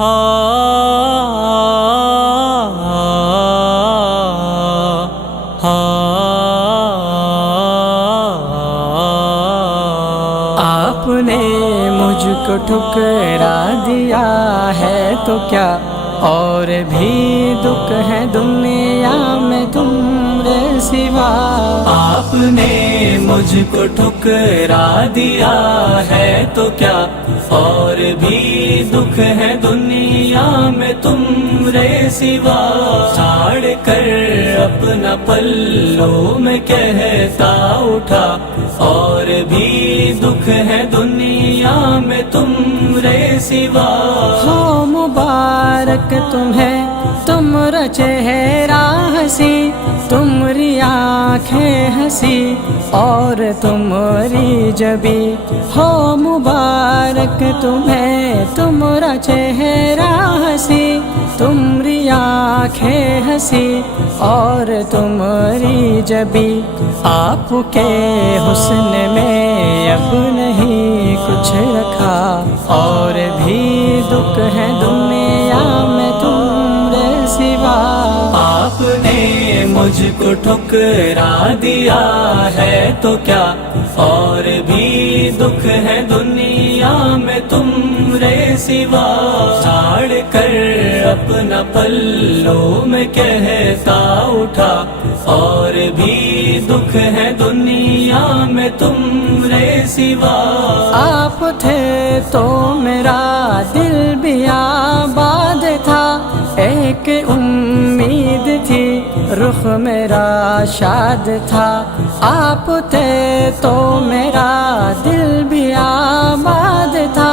آپ نے مجھ کو ٹھکرا دیا ہے تو کیا اور بھی دکھ ہے دنیا میں تمرے سوا۔ آپ نے مجھ کو ٹھکرا دیا ہے تو کیا اور بھی دکھ ہے دنیا میں تمرے سوا۔ چھاڑ کر اپنا پلو میں کہتا اٹھا اور بھی دکھ ہے دنیا میں تمرے سوا۔ ہو مبارک تمہیں تمہارا چہرہ ہنسی، تمہاری آنکھیں ہنسی اور تمہاری جبی۔ ہو مبارک تمہیں تمہارا چہرہ ہنسی، تمہاری آنکھیں ہنسی اور تمہاری جبی۔ آپ کے حسن میں اب نہیں کچھ رکھا اور بھی دکھ ہے دنیا میں تمرے سوا۔ آپ نے مجھ کو ٹھکرا دیا ہے تو کیا اور بھی دکھ ہے دنیا میں تمرے سوا۔ چھاڑ کر اپنا پلو میں کہتا اٹھا اور بھی دکھ ہے دنیا میں تمرے سوا۔ آپ تھے تو میرا دل بھی آباد تھا، ایک امید تھی رخ میرا شاد تھا۔ آپ تھے تو میرا دل بھی آباد تھا،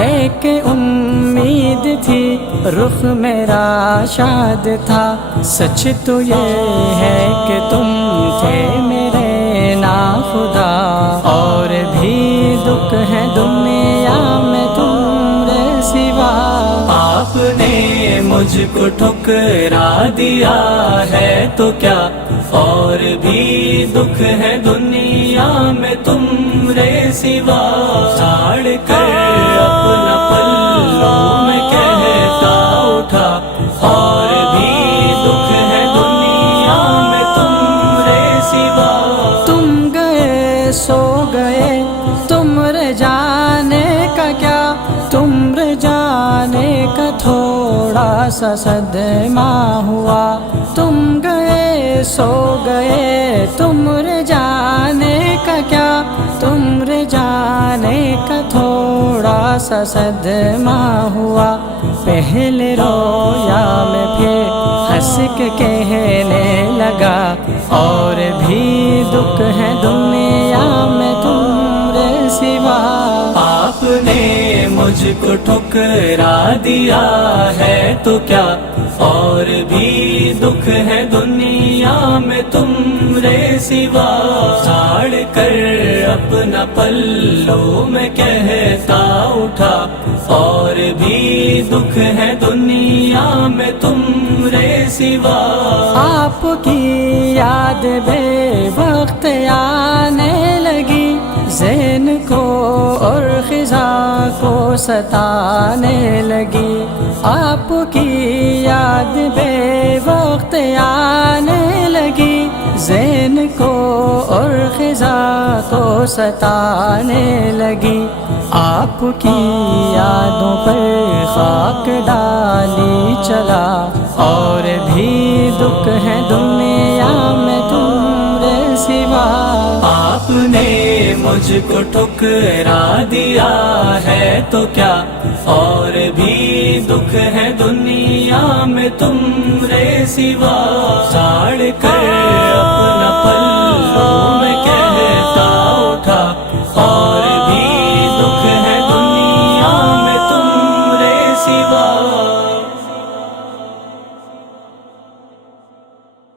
ایک امید تھی رخ میرا شاد تھا۔ سچ تو یہ ہے کہ تم تھے میرے ناخدا اور بھی دکھ ہے دنیا میں تمرے سوا۔ آپ نے مجھ کو ٹھکرا دیا ہے تو کیا اور بھی دکھ ہے دنیا میں تمرے سوا۔ چھاڑ کر اپنا پلو میں کہتا اٹھا اور بھی دکھ ہے دنیا میں تمرے سوا۔ تم گئے سو گئے تمرے جانے کا کیا، تمرے جانے کا تھوڑا سا صدمہ ہوا۔ تم گئے سو گئے تمرے جانے کا کیا، تمرے جانے کا تھوڑا سا صدمہ ہوا۔ پہلے رویا میں پھر ہنس کے کہنے لگا اور بھی دکھ ہے دنیا میں تمرے سوا۔ آپ نے مجھ کو ٹھکرا دیا ہے تو کیا اور بھی دکھ ہے دنیا میں تمرے سوا۔ چھاڑ کر اپنا پلو میں کہتا اٹھا اور بھی دکھ ہے دنیا میں تمرے سوا۔ آپ کی یاد بے وقت آنے لگی، ذہن کو اور خزاں کو ستانے لگی۔ آپ کی یاد بے وقت آنے لگی، ذہن کو اور خزاں کو ستانے لگی۔ آپ کی یادوں پر خاک ڈالی چلا اور بھی دکھ ہے دنیا میں تمرے سوا۔ آپ نے مجھ کو ٹھکرا دیا ہے تو کیا اور بھی دکھ ہے دنیا میں تمرے سوا۔ چھاڑ کر اپنا پلو میں کہتا اٹھا